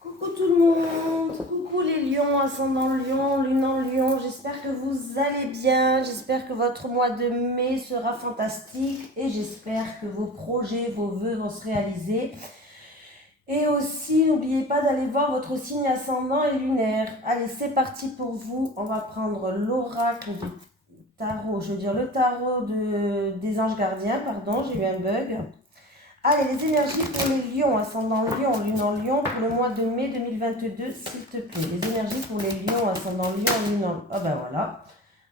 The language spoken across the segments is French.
Coucou tout le monde, coucou les lions, ascendant lion, lune en lion, j'espère que vous allez bien, j'espère que votre mois de mai sera fantastique et j'espère que vos projets, vos vœux vont se réaliser. Et aussi, n'oubliez pas d'aller voir votre signe ascendant et lunaire. Allez, c'est parti pour vous, on va prendre l'oracle du tarot, je veux dire le tarot des anges gardiens, pardon, j'ai eu un bug. Allez, les énergies pour les lions, ascendant lion, lune en lion, pour le mois de mai 2022, s'il te plaît. Les énergies pour les lions, ascendant lion, lune en... Ah ben voilà,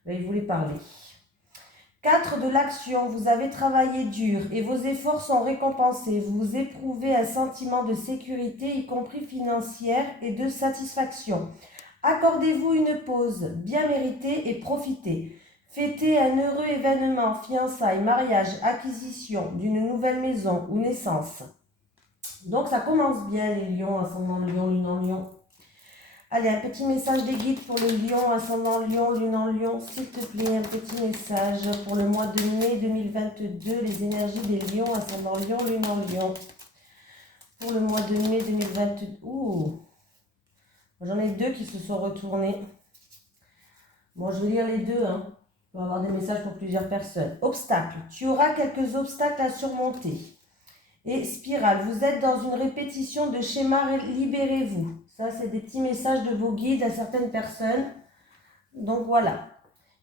ben, il voulait parler. 4 de l'action, vous avez travaillé dur et vos efforts sont récompensés. Vous éprouvez un sentiment de sécurité, y compris financière, et de satisfaction. Accordez-vous une pause bien méritée et profitez. Fêtez un heureux événement, fiançailles, mariage, acquisition d'une nouvelle maison ou naissance. Donc ça commence bien les lions, ascendant lion, lune en lion. Allez, un petit message des guides pour les lions, ascendant lion, lune en lion. S'il te plaît, un petit message pour le mois de mai 2022, les énergies des lions, ascendant lion, lune en lion. Pour le mois de mai 2022. Ouh, j'en ai deux qui se sont retournés. Bon, je vais lire les deux, hein. On va avoir des messages pour plusieurs personnes. Obstacles. Tu auras quelques obstacles à surmonter. Et spirale. Vous êtes dans une répétition de schémas, libérez-vous. Ça, c'est des petits messages de vos guides à certaines personnes. Donc voilà.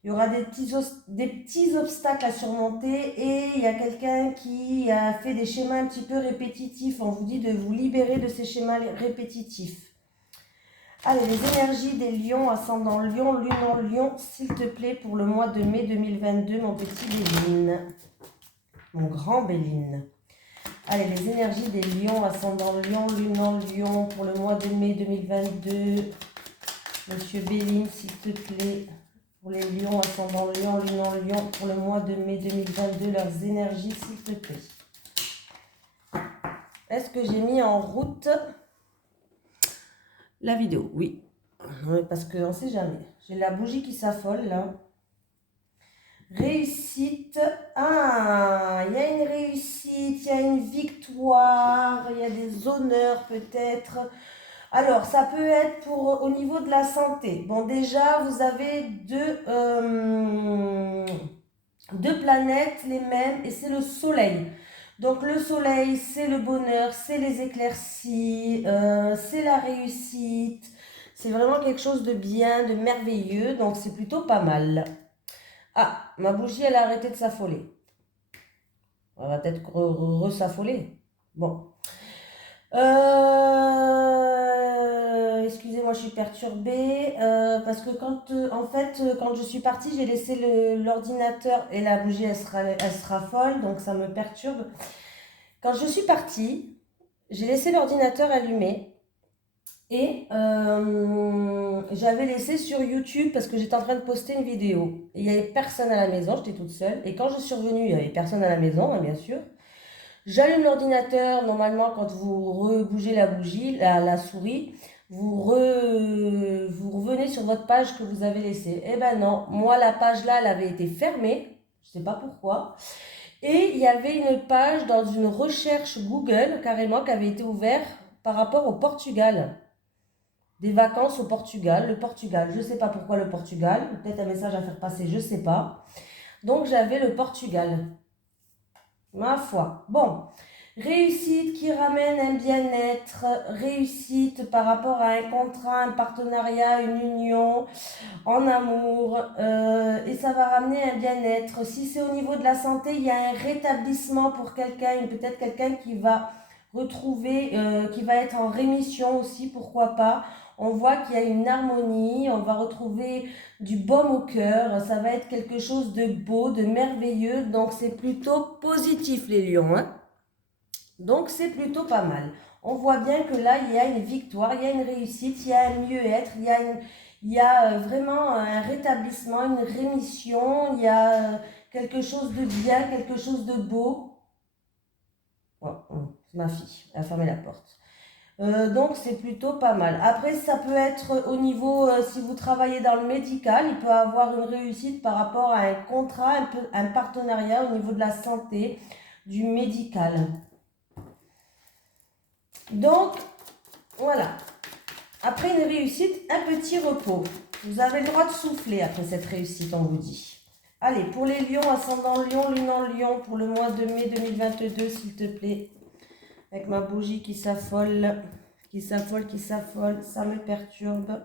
Il y aura des petits obstacles à surmonter et il y a quelqu'un qui a fait des schémas un petit peu répétitifs. On vous dit de vous libérer de ces schémas répétitifs. Allez, les énergies des lions, ascendant lion, lune en lion, s'il te plaît, pour le mois de mai 2022, mon petit Béline. Mon grand Béline. Allez, les énergies des lions, ascendant lion, lune en lion, pour le mois de mai 2022. Monsieur Béline, s'il te plaît, pour les lions, ascendant lion, lune en lion, pour le mois de mai 2022, leurs énergies, s'il te plaît. Est-ce que j'ai mis en route la vidéo? Oui. Parce qu'on ne sait jamais. J'ai la bougie qui s'affole là. Réussite. Ah, il y a une réussite, il y a une victoire, il y a des honneurs peut-être. Alors, ça peut être pour au niveau de la santé. Bon, déjà, vous avez deux planètes, les mêmes, et c'est le soleil. Donc, le soleil, c'est le bonheur, c'est les éclaircies, c'est la réussite. C'est vraiment quelque chose de bien, de merveilleux, donc c'est plutôt pas mal. Ah, ma bougie, elle a arrêté de s'affoler. Elle va peut-être re-s'affoler. Bon. Excusez-moi, je suis perturbée parce que quand je suis partie, j'ai laissé l'ordinateur et la bougie, elle sera folle, donc ça me perturbe. Quand je suis partie, j'ai laissé l'ordinateur allumé et j'avais laissé sur YouTube parce que j'étais en train de poster une vidéo. Et il n'y avait personne à la maison, j'étais toute seule. Et quand je suis revenue, il n'y avait personne à la maison, hein, bien sûr. J'allume l'ordinateur, normalement quand vous rebougez la bougie, la souris, vous revenez sur votre page que vous avez laissée. Eh ben non, moi la page là, elle avait été fermée, je ne sais pas pourquoi. Et il y avait une page dans une recherche Google, carrément, qui avait été ouverte par rapport au Portugal. Des vacances au Portugal, le Portugal, je ne sais pas pourquoi le Portugal, peut-être un message à faire passer, je ne sais pas. Donc j'avais le Portugal. Ma foi. Bon, réussite qui ramène un bien-être, réussite par rapport à un contrat, un partenariat, une union, en amour, et ça va ramener un bien-être. Si c'est au niveau de la santé, il y a un rétablissement pour quelqu'un, peut-être quelqu'un qui va retrouver, qui va être en rémission aussi, pourquoi pas. On voit qu'il y a une harmonie, on va retrouver du baume au cœur, ça va être quelque chose de beau, de merveilleux, donc c'est plutôt positif les lions, hein. Donc c'est plutôt pas mal. On voit bien que là, il y a une victoire, il y a une réussite, il y a un mieux-être, il y a vraiment un rétablissement, une rémission, il y a quelque chose de bien, quelque chose de beau. Oh, c'est ma fille, elle a fermé la porte. Donc c'est plutôt pas mal. Après, ça peut être au niveau, si vous travaillez dans le médical, il peut avoir une réussite par rapport à un contrat, un partenariat au niveau de la santé, du médical. Donc, voilà. Après une réussite, un petit repos. Vous avez le droit de souffler après cette réussite, on vous dit. Allez, pour les lions, ascendant lion, lune en lion, pour le mois de mai 2022, s'il te plaît. Avec ma bougie qui s'affole, ça me perturbe.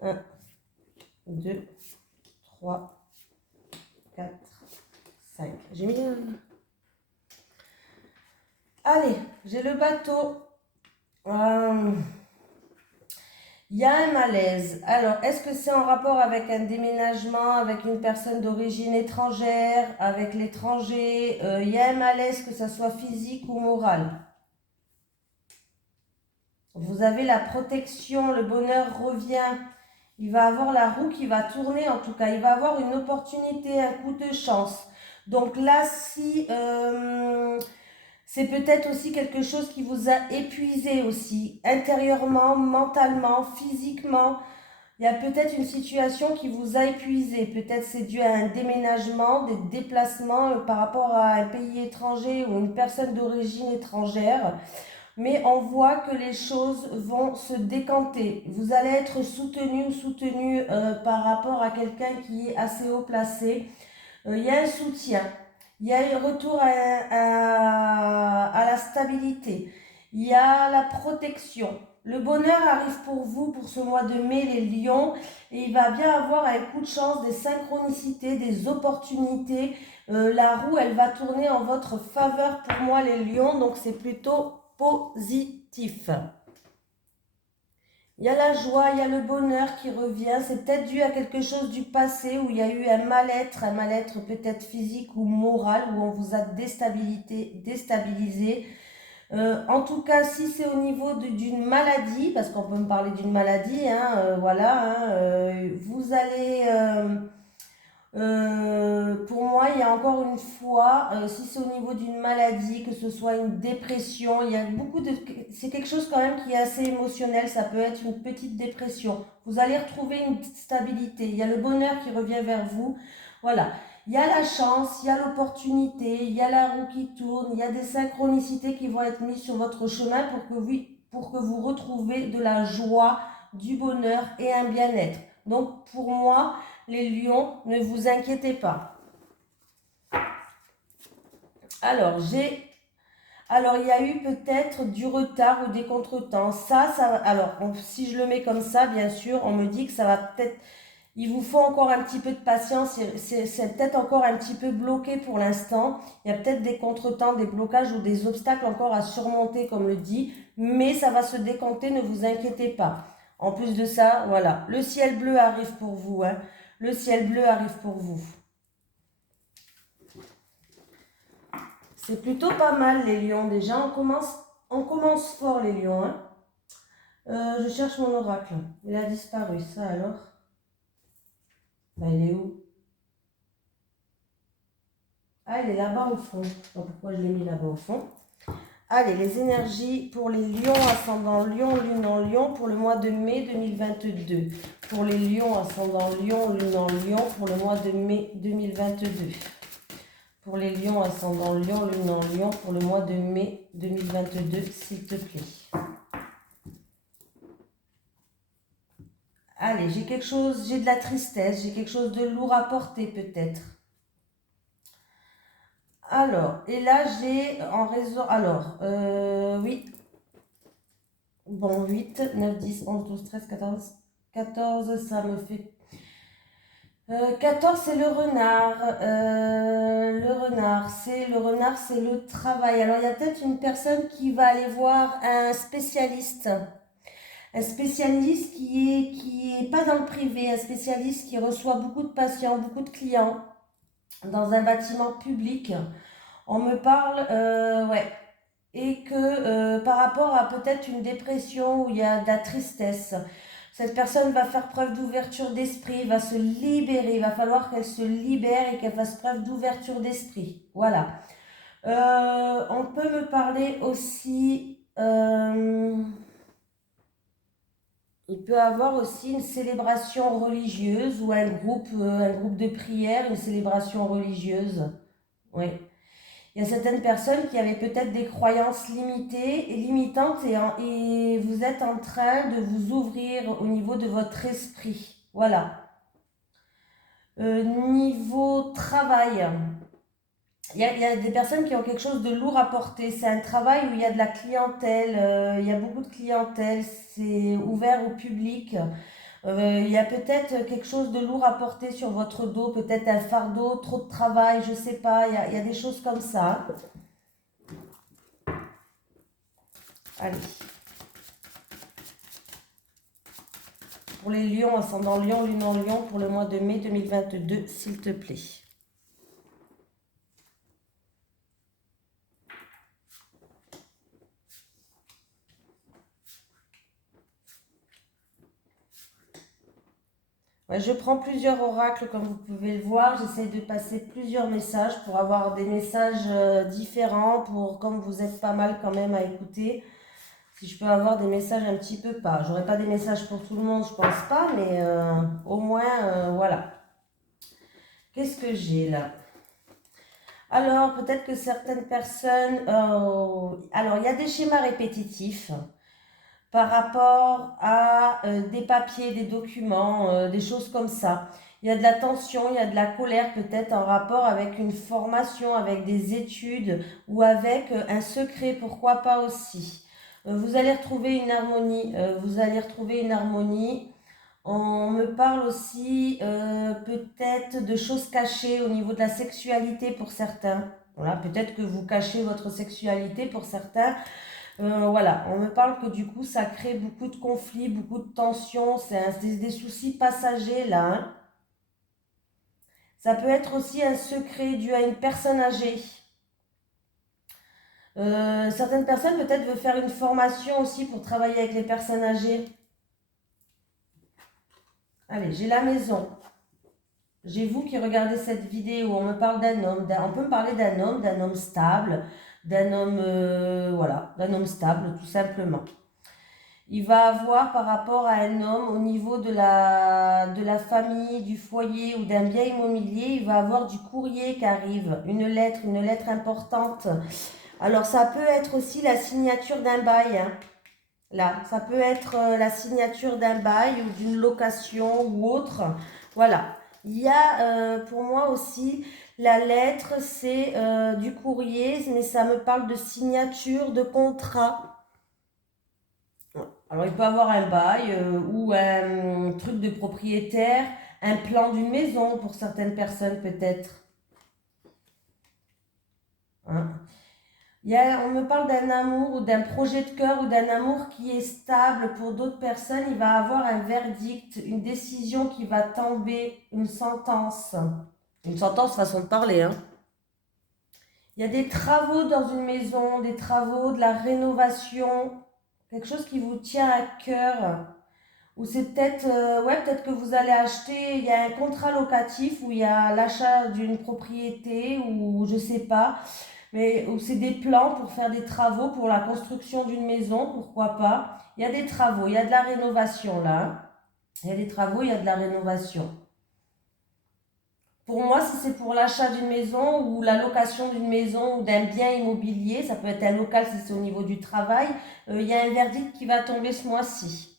1, 2, 3, 4, 5. J'ai mis un... Allez, j'ai le bateau. Il y a un malaise. Alors, est-ce que c'est en rapport avec un déménagement, avec une personne d'origine étrangère, avec l'étranger? Il y a un malaise, que ça soit physique ou moral. Vous avez la protection, le bonheur revient. Il va avoir la roue qui va tourner, en tout cas. Il va avoir une opportunité, un coup de chance. Donc là, si... c'est peut-être aussi quelque chose qui vous a épuisé aussi, intérieurement, mentalement, physiquement. Il y a peut-être une situation qui vous a épuisé. Peut-être c'est dû à un déménagement, des déplacements par rapport à un pays étranger ou une personne d'origine étrangère. Mais on voit que les choses vont se décanter. Vous allez être soutenu ou soutenue par rapport à quelqu'un qui est assez haut placé. Il y a un soutien. Il y a un retour à la stabilité. Il y a la protection. Le bonheur arrive pour vous pour ce mois de mai, les lions. Et il va bien avoir un coup de chance, des synchronicités, des opportunités. La roue, elle va tourner en votre faveur pour moi, les lions. Donc, c'est plutôt positif. Il y a la joie, il y a le bonheur qui revient. C'est peut-être dû à quelque chose du passé où il y a eu un mal-être peut-être physique ou moral, où on vous a déstabilisé. En tout cas, si c'est au niveau d'une maladie, parce qu'on peut me parler d'une maladie, hein, voilà, hein, vous allez... pour moi, il y a encore une fois, si c'est au niveau d'une maladie, que ce soit une dépression, il y a beaucoup de... C'est quelque chose quand même qui est assez émotionnel, ça peut être une petite dépression. Vous allez retrouver une stabilité, il y a le bonheur qui revient vers vous. Voilà, il y a la chance, il y a l'opportunité, il y a la roue qui tourne, il y a des synchronicités qui vont être mises sur votre chemin pour que vous retrouvez de la joie, du bonheur et un bien-être. Donc pour moi... Les lions, ne vous inquiétez pas. Alors, il y a eu peut-être du retard ou des contretemps. Si je le mets comme ça, bien sûr, on me dit que ça va peut-être... Il vous faut encore un petit peu de patience. C'est peut-être encore un petit peu bloqué pour l'instant. Il y a peut-être des contretemps, des blocages ou des obstacles encore à surmonter, comme le dit. Mais ça va se décanter, ne vous inquiétez pas. En plus de ça, voilà. Le ciel bleu arrive pour vous, hein. Le ciel bleu arrive pour vous. C'est plutôt pas mal les lions déjà. On commence fort les lions. Hein. Je cherche mon oracle. Il a disparu, ça alors. Ben, il est où? Ah, il est là-bas au fond. Je sais pas pourquoi je l'ai mis là-bas au fond. Allez, les énergies pour les lions ascendant lion, lune en lion pour le mois de mai 2022. Pour les lions ascendant lion, lune en lion pour le mois de mai 2022. Pour les lions ascendant lion, lune en lion pour le mois de mai 2022, s'il te plaît. Allez, j'ai de la tristesse, j'ai quelque chose de lourd à porter peut-être. Alors, et là j'ai en raison, alors, oui, bon, 8, 9, 10, 11, 12, 13, 14, 14, ça me fait... 14, c'est le renard. Le renard, c'est le travail. Alors, il y a peut-être une personne qui va aller voir un spécialiste. Un spécialiste qui est pas dans le privé, un spécialiste qui reçoit beaucoup de patients, beaucoup de clients dans un bâtiment public. On me parle, ouais, et que par rapport à peut-être une dépression où il y a de la tristesse, cette personne va faire preuve d'ouverture d'esprit, va se libérer, il va falloir qu'elle se libère et qu'elle fasse preuve d'ouverture d'esprit. Voilà. On peut me parler aussi... il peut avoir aussi une célébration religieuse ou un groupe de prière, une célébration religieuse. Oui. Il y a certaines personnes qui avaient peut-être des croyances limitées et limitantes et vous êtes en train de vous ouvrir au niveau de votre esprit. Voilà. Niveau travail, il y a des personnes qui ont quelque chose de lourd à porter. C'est un travail où il y a de la clientèle, il y a beaucoup de clientèle, c'est ouvert au public. Il y a peut-être quelque chose de lourd à porter sur votre dos, peut-être un fardeau, trop de travail, je sais pas, il y a des choses comme ça. Allez. Pour les lions, ascendant lion, lune en lion, pour le mois de mai 2022, s'il te plaît. Ouais, je prends plusieurs oracles, comme vous pouvez le voir. J'essaie de passer plusieurs messages pour avoir des messages différents, pour, comme vous êtes pas mal quand même à écouter, si je peux avoir des messages un petit peu pas. J'aurai pas des messages pour tout le monde, je pense pas, mais au moins, voilà. Qu'est-ce que j'ai là? Alors, peut-être que certaines personnes... alors, il y a des schémas répétitifs par rapport à des papiers, des documents, des choses comme ça. Il y a de la tension, il y a de la colère peut-être en rapport avec une formation, avec des études ou avec un secret, pourquoi pas aussi. Vous allez retrouver une harmonie, vous allez retrouver une harmonie. On me parle aussi peut-être de choses cachées au niveau de la sexualité pour certains. Voilà, peut-être que vous cachez votre sexualité pour certains. Voilà, on me parle que du coup ça crée beaucoup de conflits, beaucoup de tensions, c'est des soucis passagers là, hein. Ça peut être aussi un secret dû à une personne âgée. Certaines personnes peut-être veulent faire une formation aussi pour travailler avec les personnes âgées. Allez, j'ai la maison. J'ai vous qui regardez cette vidéo, on me parle d'un homme, on peut me parler d'un homme stable, d'un homme, voilà, d'un homme stable tout simplement. Il va avoir par rapport à un homme au niveau de la famille, du foyer ou d'un bien immobilier, il va avoir du courrier qui arrive, une lettre importante. Alors ça peut être aussi la signature d'un bail, hein. Là, ça peut être la signature d'un bail ou d'une location ou autre. Voilà. Il y a pour moi aussi la lettre, c'est du courrier, mais ça me parle de signature, de contrat. Alors il peut avoir un bail ou un truc de propriétaire, un plan d'une maison pour certaines personnes peut-être, hein. On me parle d'un amour ou d'un projet de cœur ou d'un amour qui est stable pour d'autres personnes. Il va avoir un verdict, une décision qui va tomber, une sentence. Une sentence, façon de parler, hein. Il y a des travaux dans une maison, des travaux, de la rénovation, quelque chose qui vous tient à cœur. Ou c'est peut-être ouais, peut-être que vous allez acheter, il y a un contrat locatif où il y a l'achat d'une propriété ou je sais pas, mais où c'est des plans pour faire des travaux pour la construction d'une maison, pourquoi pas. Il y a des travaux, il y a de la rénovation là, hein. Il y a des travaux, il y a de la rénovation. Pour moi, si c'est pour l'achat d'une maison ou la location d'une maison ou d'un bien immobilier, ça peut être un local si c'est au niveau du travail, il y a un verdict qui va tomber ce mois-ci.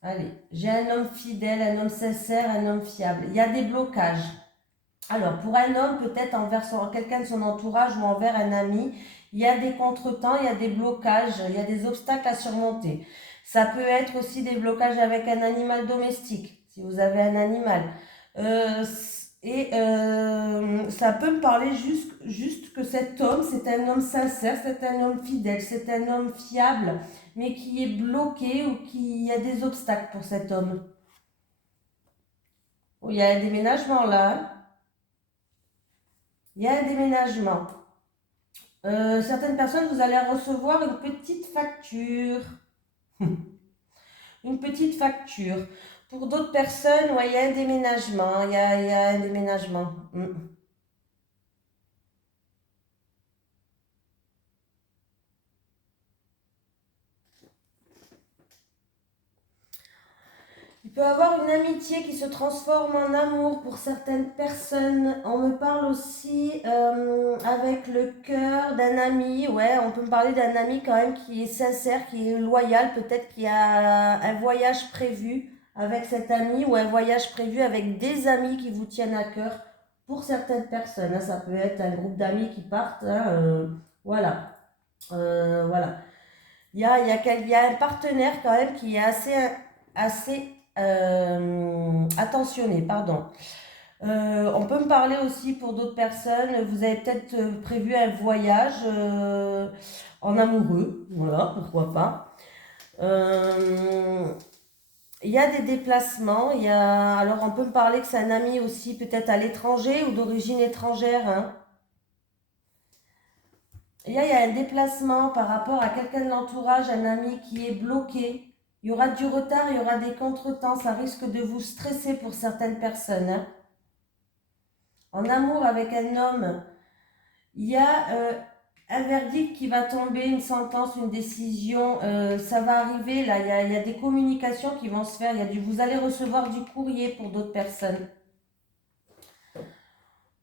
Allez, j'ai un homme fidèle, un homme sincère, un homme fiable. Il y a des blocages. Alors, pour un homme, peut-être envers quelqu'un de son entourage ou envers un ami, il y a des contretemps, il y a des blocages, il y a des obstacles à surmonter. Ça peut être aussi des blocages avec un animal domestique, si vous avez un animal. Euh, Ça peut me parler juste que cet homme, c'est un homme sincère, c'est un homme fidèle, c'est un homme fiable, mais qui est bloqué ou qui a des obstacles pour cet homme. Oh, il y a un déménagement là, hein. Il y a un déménagement. Certaines personnes, vous allez recevoir une petite facture. Une petite facture. Pour d'autres personnes, ouais, il y a un déménagement. Il y a un déménagement. Il peut avoir une amitié qui se transforme en amour pour certaines personnes. On me parle aussi avec le cœur d'un ami. Ouais, on peut me parler d'un ami quand même qui est sincère, qui est loyal. Peut-être qu'il y a un voyage prévu avec cet ami ou un voyage prévu avec des amis qui vous tiennent à cœur pour certaines personnes. Hein. Ça peut être un groupe d'amis qui partent. Hein, voilà. Voilà. Il y a un partenaire quand même qui est assez attentionné, pardon. On peut me parler aussi pour d'autres personnes. Vous avez peut-être prévu un voyage en amoureux, voilà, pourquoi pas. Il y a des déplacements. Alors on peut me parler que c'est un ami aussi peut-être à l'étranger ou d'origine étrangère. Hein. Il y a un déplacement par rapport à quelqu'un de l'entourage, un ami qui est bloqué. Il y aura du retard, il y aura des contretemps, ça risque de vous stresser pour certaines personnes. Hein. En amour avec un homme, il y a un verdict qui va tomber, une sentence, une décision, ça va arriver là, il y a des communications qui vont se faire, vous allez recevoir du courrier pour d'autres personnes.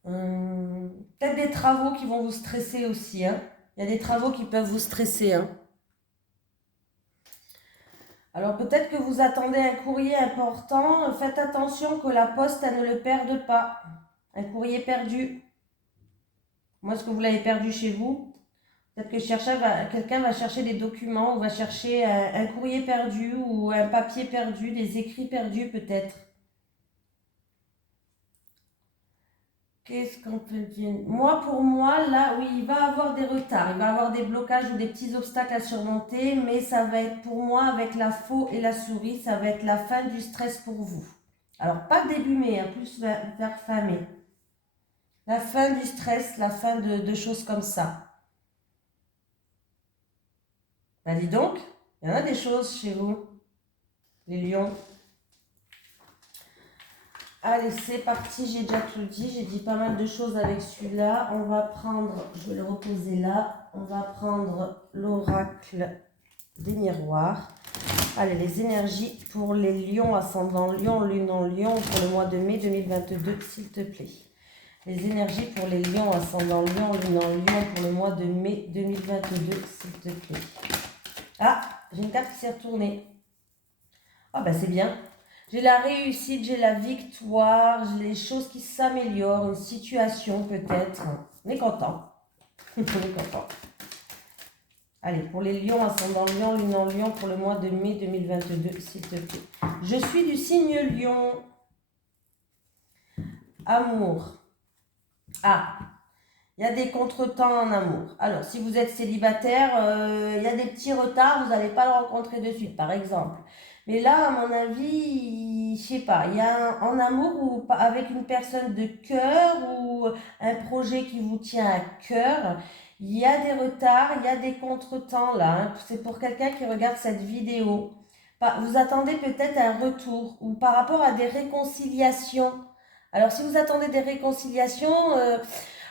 Peut-être des travaux qui vont vous stresser aussi. Hein. Il y a des travaux qui peuvent vous stresser. Hein. Alors peut-être que vous attendez un courrier important. Faites attention que la poste, elle ne le perde pas. Un courrier perdu. Moi, est-ce que vous l'avez perdu chez vous? Peut-être que quelqu'un va chercher des documents ou va chercher un courrier perdu ou un papier perdu, des écrits perdus peut-être. Qu'est-ce qu'on peut dire? Moi, pour moi, là, oui, il va avoir des retards, il va avoir des blocages ou des petits obstacles à surmonter, mais ça va être pour moi, avec la faux et la souris, ça va être la fin du stress pour vous. Alors, pas début mai, hein, plus vers fin mai. La fin du stress, la fin de choses comme ça. Ben dis donc, il y en a des choses chez vous, les lions. Allez, c'est parti, j'ai déjà tout dit, j'ai dit pas mal de choses avec celui-là. On va prendre, je vais le reposer là, on va prendre l'oracle des miroirs. Allez, les énergies pour les lions, ascendant lion, lune en lion, pour le mois de mai 2022, s'il te plaît. Les énergies pour les lions, ascendant lion, lune en lion, pour le mois de mai 2022, s'il te plaît. Ah, j'ai une carte qui s'est retournée. Ah, ben c'est bien. J'ai la réussite, j'ai la victoire, j'ai les choses qui s'améliorent, une situation peut-être. On est content. On est content. Allez, pour les lions, ascendant lion, lune en lion, pour le mois de mai 2022, s'il te plaît. Je suis du signe lion. Amour. Ah, il y a des contretemps en amour. Alors, si vous êtes célibataire, il y a des petits retards, vous n'allez pas le rencontrer de suite, par exemple. Mais là, à mon avis, je sais pas, il y a en amour ou avec une personne de cœur ou un projet qui vous tient à cœur, il y a des retards, il y a des contretemps là. Hein. C'est pour quelqu'un qui regarde cette vidéo. Vous attendez peut-être un retour ou par rapport à des réconciliations. Alors, si vous attendez des réconciliations,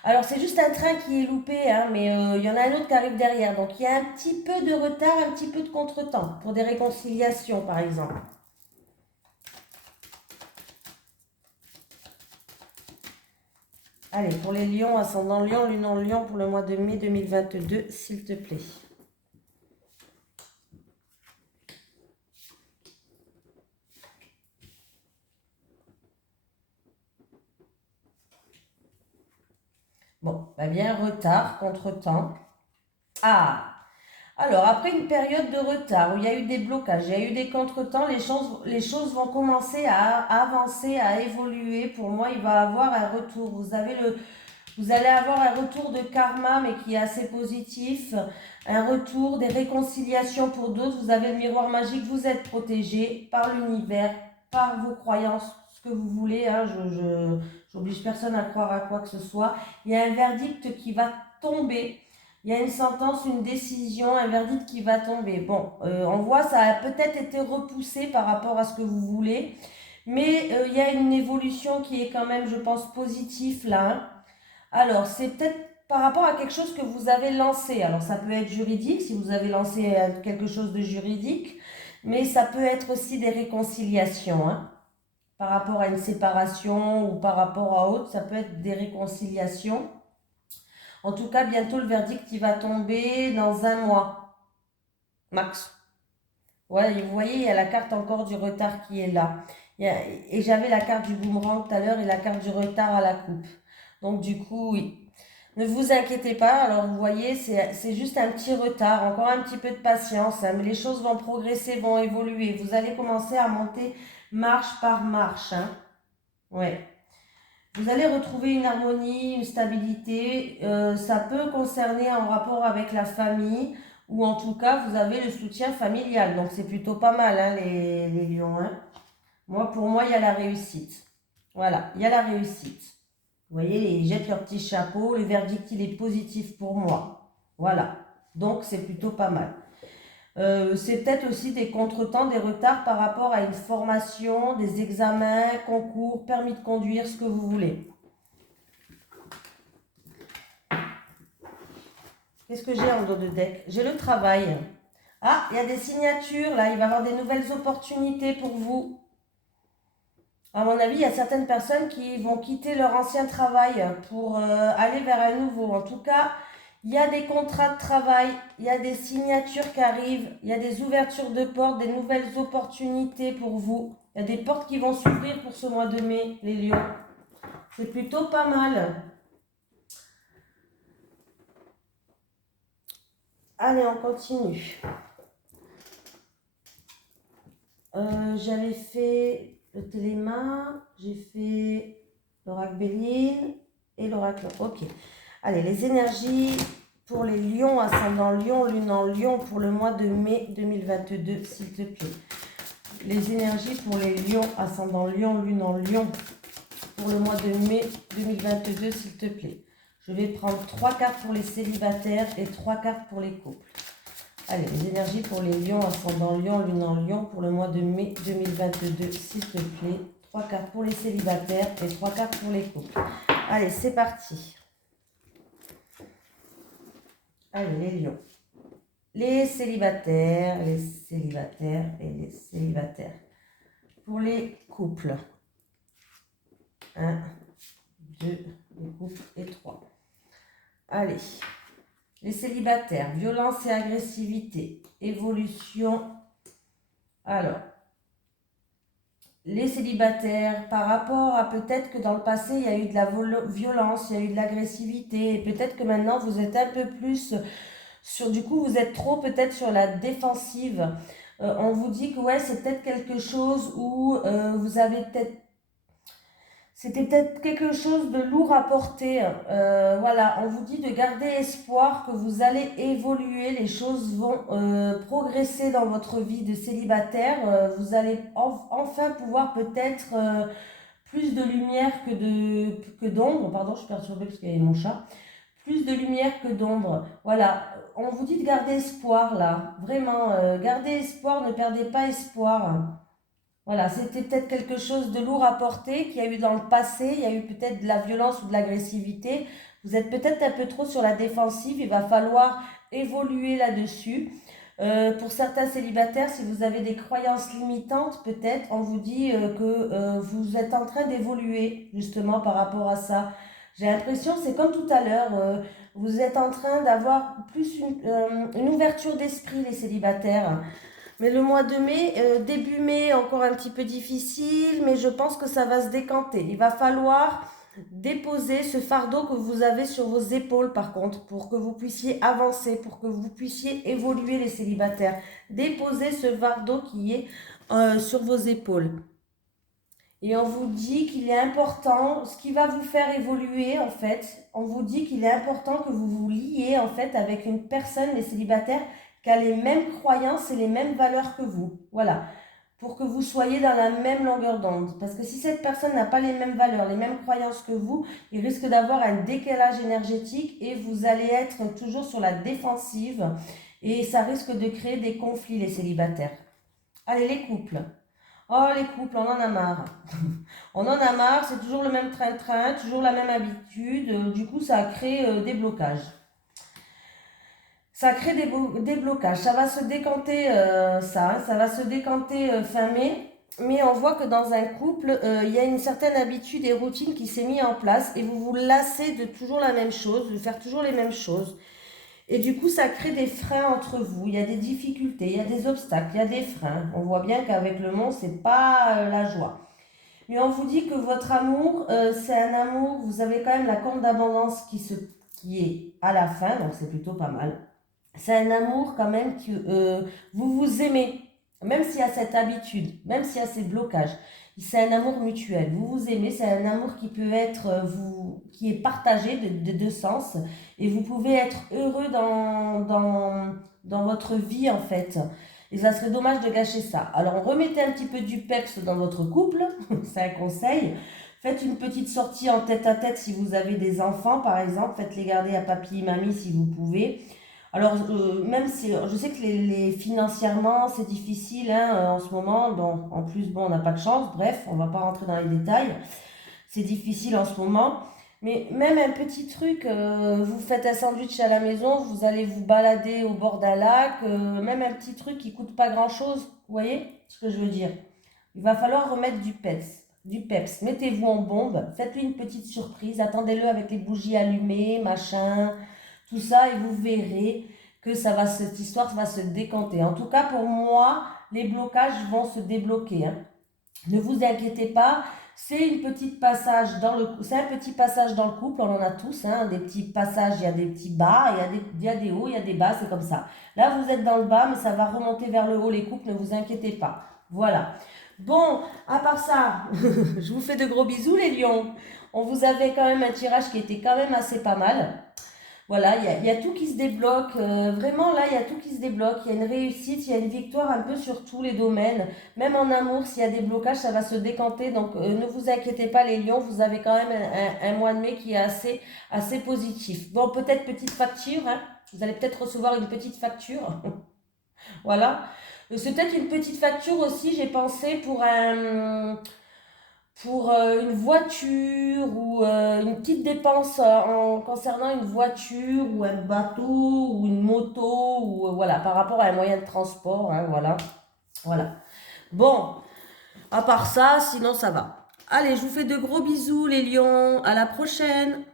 alors c'est juste un train qui est loupé, hein, mais il y en a un autre qui arrive derrière. Donc, il y a un petit peu de retard, un petit peu de contretemps pour des réconciliations, par exemple. Allez, pour les lions, ascendant lion, lune en lion, pour le mois de mai 2022, s'il te plaît. Bon, bah bien, retard, contretemps. Ah! Alors, après une période de retard où il y a eu des blocages, il y a eu des contretemps, les choses vont commencer à avancer, à évoluer. Pour moi, il va y avoir un retour. Vous allez avoir un retour de karma, mais qui est assez positif. Un retour, des réconciliations pour d'autres. Vous avez le miroir magique, vous êtes protégé par l'univers, par vos croyances, ce que vous voulez. Hein. Je n'oblige personne à croire à quoi que ce soit. Il y a un verdict qui va tomber. Il y a une sentence, une décision, un verdict qui va tomber. Bon, on voit, ça a peut-être été repoussé par rapport à ce que vous voulez. Mais il y a une évolution qui est quand même, je pense, positive là. Hein. Alors, c'est peut-être par rapport à quelque chose que vous avez lancé. Alors, ça peut être juridique, si vous avez lancé quelque chose de juridique. Mais ça peut être aussi des réconciliations, hein, par rapport à une séparation ou par rapport à autre, ça peut être des réconciliations. En tout cas, bientôt le verdict il va tomber dans 1 mois, max. Ouais, vous voyez, il y a la carte encore du retard qui est là. Et j'avais la carte du boomerang tout à l'heure et la carte du retard à la coupe. Donc du coup, oui. Ne vous inquiétez pas, alors vous voyez, c'est juste un petit retard, encore un petit peu de patience, hein, mais les choses vont progresser, vont évoluer. Vous allez commencer à monter marche par marche. Hein. Ouais. Vous allez retrouver une harmonie, une stabilité. Ça peut concerner en rapport avec la famille ou en tout cas, vous avez le soutien familial. Donc, c'est plutôt pas mal, hein, les lions. Hein. Pour moi, il y a la réussite. Voilà, il y a la réussite. Vous voyez, ils jettent leur petit chapeau. Le verdict, il est positif pour moi. Voilà. Donc, c'est plutôt pas mal. C'est peut-être aussi des contretemps, des retards par rapport à une formation, des examens, concours, permis de conduire, ce que vous voulez. Qu'est-ce que j'ai en dos de deck? J'ai le travail. Ah, il y a des signatures là, il va y avoir des nouvelles opportunités pour vous. À mon avis, il y a certaines personnes qui vont quitter leur ancien travail pour aller vers un nouveau. En tout cas, il y a des contrats de travail, il y a des signatures qui arrivent, il y a des ouvertures de portes, des nouvelles opportunités pour vous. Il y a des portes qui vont s'ouvrir pour ce mois de mai, les lions. C'est plutôt pas mal. Allez, on continue. J'avais fait le téléma, j'ai fait l'oracle Béline et l'oracle. Ok. Allez, les énergies pour les lions, ascendant lion, lune en lion pour le mois de mai 2022, s'il te plaît. Les énergies pour les lions, ascendant lion, lune en lion pour le mois de mai 2022, s'il te plaît. Je vais prendre 3 cartes pour les célibataires et 3 cartes pour les couples. Allez, les énergies pour les lions, ascendant lion, lune en lion pour le mois de mai 2022, s'il te plaît. 3 cartes pour les célibataires et 3 cartes pour les couples. Allez, c'est parti. Allez, les lions. Les célibataires et les célibataires. Pour les couples. 1, 2, les couples et 3. Allez. Les célibataires, violence et agressivité, évolution. Alors, les célibataires, par rapport à peut-être que dans le passé, il y a eu de la violence, il y a eu de l'agressivité, et peut-être que maintenant, vous êtes un peu plus sur, du coup, vous êtes trop peut-être sur la défensive. On vous dit que ouais, c'est peut-être quelque chose où vous avez peut-être c'était peut-être quelque chose de lourd à porter. Voilà, on vous dit de garder espoir que vous allez évoluer, les choses vont progresser dans votre vie de célibataire. Vous allez enfin pouvoir peut-être plus de lumière que d'ombre. Pardon, je suis perturbée parce qu'il y a mon chat. Plus de lumière que d'ombre. Voilà, on vous dit de garder espoir là. Vraiment, gardez espoir, ne perdez pas espoir. Voilà, c'était peut-être quelque chose de lourd à porter qu'il y a eu dans le passé, il y a eu peut-être de la violence ou de l'agressivité. Vous êtes peut-être un peu trop sur la défensive, il va falloir évoluer là-dessus. Pour certains célibataires, si vous avez des croyances limitantes, peut-être, on vous dit que vous êtes en train d'évoluer justement par rapport à ça. J'ai l'impression, c'est comme tout à l'heure, vous êtes en train d'avoir plus une ouverture d'esprit, les célibataires. Mais le mois de mai, début mai, encore un petit peu difficile, mais je pense que ça va se décanter. Il va falloir déposer ce fardeau que vous avez sur vos épaules, par contre, pour que vous puissiez avancer, pour que vous puissiez évoluer, les célibataires. Déposez ce fardeau qui est sur vos épaules. Et on vous dit qu'il est important, ce qui va vous faire évoluer, en fait, on vous dit qu'il est important que vous vous liez, en fait, avec une personne, les célibataires, qui a les mêmes croyances et les mêmes valeurs que vous. Voilà. Pour que vous soyez dans la même longueur d'onde. Parce que si cette personne n'a pas les mêmes valeurs, les mêmes croyances que vous, il risque d'avoir un décalage énergétique et vous allez être toujours sur la défensive. Et ça risque de créer des conflits, les célibataires. Allez, les couples. Oh, les couples, on en a marre. On en a marre, c'est toujours le même train-train, toujours la même habitude. Du coup, ça a créé des blocages. Ça crée des blocages. Ça va se décanter, ça va se décanter fin mai. Mais on voit que dans un couple, il y a une certaine habitude et routine qui s'est mise en place et vous vous lassez de toujours la même chose, de faire toujours les mêmes choses. Et du coup, ça crée des freins entre vous. Il y a des difficultés, il y a des obstacles, il y a des freins. On voit bien qu'avec le monde, c'est pas la joie. Mais on vous dit que votre amour, c'est un amour, vous avez quand même la corne d'abondance qui est à la fin, donc c'est plutôt pas mal. C'est un amour quand même que vous vous aimez, même s'il y a cette habitude, même s'il y a ces blocages. C'est un amour mutuel. Vous vous aimez, c'est un amour qui peut être qui est partagé de deux sens et vous pouvez être heureux dans votre vie en fait. Et ça serait dommage de gâcher ça. Alors remettez un petit peu du peps dans votre couple, c'est un conseil. Faites une petite sortie en tête à tête si vous avez des enfants par exemple. Faites-les garder à papy et mamie si vous pouvez. Alors, même si je sais que financièrement, c'est difficile hein, en ce moment. Bon, en plus, bon, on n'a pas de chance. Bref, on ne va pas rentrer dans les détails. C'est difficile en ce moment. Mais même un petit truc, vous faites un sandwich à la maison, vous allez vous balader au bord d'un lac, même un petit truc qui coûte pas grand-chose. Vous voyez ce que je veux dire? Il va falloir remettre du peps. Du peps. Mettez-vous en bombe, faites-lui une petite surprise, attendez-le avec les bougies allumées, machin tout ça et vous verrez que cette histoire va se décanter. En tout cas, pour moi, les blocages vont se débloquer. Hein. Ne vous inquiétez pas, c'est un petit passage dans le couple, on en a tous, hein, des petits passages, il y a des petits bas, il y a des hauts, il y a des bas, c'est comme ça. Là, vous êtes dans le bas, mais ça va remonter vers le haut, les couples, ne vous inquiétez pas. Voilà. Bon, à part ça, je vous fais de gros bisous les lions. On vous avait quand même un tirage qui était quand même assez pas mal. Voilà, il y a tout qui se débloque. Vraiment, là, il y a tout qui se débloque. Il y a une réussite, il y a une victoire un peu sur tous les domaines. Même en amour, s'il y a des blocages, ça va se décanter. Donc, ne vous inquiétez pas, les lions, vous avez quand même un mois de mai qui est assez positif. Bon, peut-être petite facture. Hein. Vous allez peut-être recevoir une petite facture. Voilà. C'est peut-être une petite facture aussi, j'ai pensé, pour une voiture ou une petite dépense concernant une voiture ou un bateau ou une moto ou voilà par rapport à un moyen de transport hein, voilà bon à part ça sinon ça va allez je vous fais de gros bisous les lions à la prochaine.